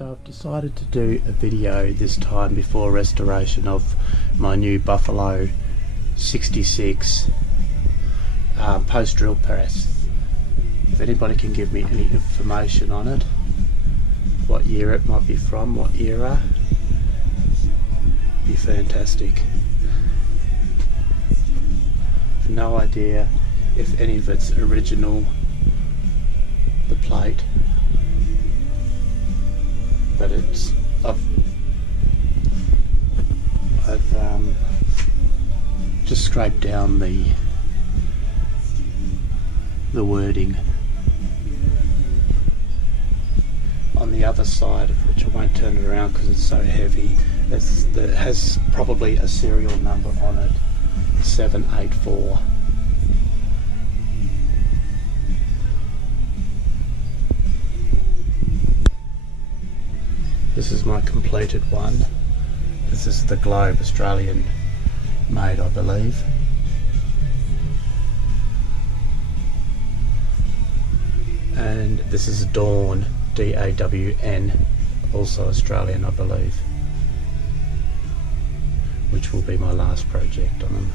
So I've decided to do a video this time before restoration of my new Buffalo 66 post-drill press. If anybody can give me any information on it, what year it might be from, what era, be fantastic. No idea if any of it's original, the plate, but it's I've just scraped down the wording on the other side, of which I won't turn it around because it's so heavy. It has probably a serial number on it, 784. This is my completed one. This is the Globe, Australian made, I believe. And this is Dawn, D-A-W-N, also Australian, I believe, which will be my last project on them.